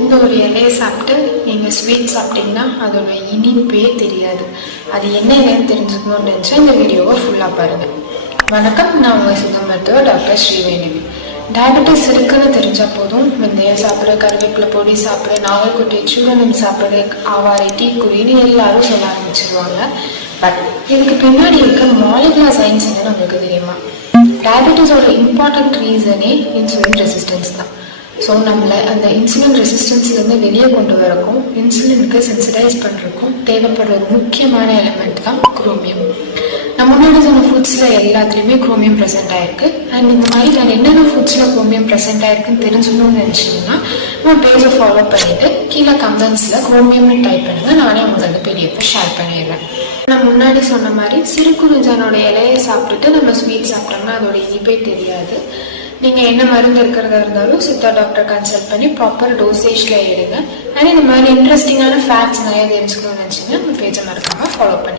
இந்த ஒரு இலையை சாப்பிட்டு நீங்கள் ஸ்வீட் சாப்பிட்டீங்கன்னா அதோட இனிப்பே தெரியாது. அது என்ன இலைன்னு தெரிஞ்சுக்கணும்னு நினச்சா இந்த வீடியோவை ஃபுல்லாக பாருங்கள். வணக்கம், நான் உங்கள் சித்த மருத்துவர் டாக்டர் ஸ்ரீவேணி. டயபெட்டிஸ் இருக்குன்னு தெரிஞ்சால் போதும், வெந்தயம் சாப்பிட, கருவேப்பிலை பொடி சாப்பிட, நாவல்கொட்டை சூரணம் சாப்பிட, ஆவாரை டீ குடின்னு எல்லாரும் சொல்ல ஆரம்பிச்சிருவாங்க. பட் இதுக்கு பின்னாடி இருக்க மாலிகுலர் சயின்ஸ் என்னன்னு உங்களுக்கு தெரியுமா? டயபெட்டிஸோட இம்பார்ட்டன்ட் ரீசனே இன்சுலின் ரெசிஸ்டன்ஸ் தான். ஸோ நம்மளை அந்த இன்சுலின் ரெசிஸ்டன்ஸ்லேருந்து வெளியே கொண்டு வரக்கும், இன்சுலினுக்கு சென்சிடைஸ் பண்ணுறக்கும் தேவைப்படுற ஒரு முக்கியமான எலிமெண்ட் தான் குரோமியம். நம்ம முன்னாடி சொன்ன ஃபுட்ஸில் எல்லாத்துலேயுமே குரோமியம் ப்ரெசென்ட் ஆகிருக்கு. அண்ட் இந்த மாதிரி நான் என்னென்ன ஃபுட்ஸில் குரோமியம் ப்ரெசென்ட் ஆகிருக்குன்னு தெரிஞ்சுக்கணும்னு நினச்சிங்கன்னா நம்ம பேஜை ஃபாலோ பண்ணிவிட்டு கீழே கமெண்ட்ஸில் குரோமியம்னு டைப் பண்ணுங்கள். நானே உங்களுக்கு அந்த பிடிஎஃப்பை ஷேர் பண்ணிடுறேன். நான் முன்னாடி சொன்ன மாதிரி சிறுகுறிஞ்சானோட இலையை சாப்பிட்டுட்டு நம்ம ஸ்வீட் சாப்பிட்டோம்னா அதோட இனிப்பே தெரியாது. நீங்கள் என்ன மருந்து இருக்கிறதா இருந்தாலும் சித்தா டாக்டர் கன்சல்ட் பண்ணி ப்ராப்பர் டோசேஜில் எடுங்க. அண்ட் இந்த மாதிரி இன்ட்ரெஸ்டிங்கான ஃபேக்ட்ஸ் நிறைய தெரிஞ்சுக்கணும்னு நினச்சிங்கன்னா நம்ம பேஜை மறக்காமல் ஃபாலோ பண்ணி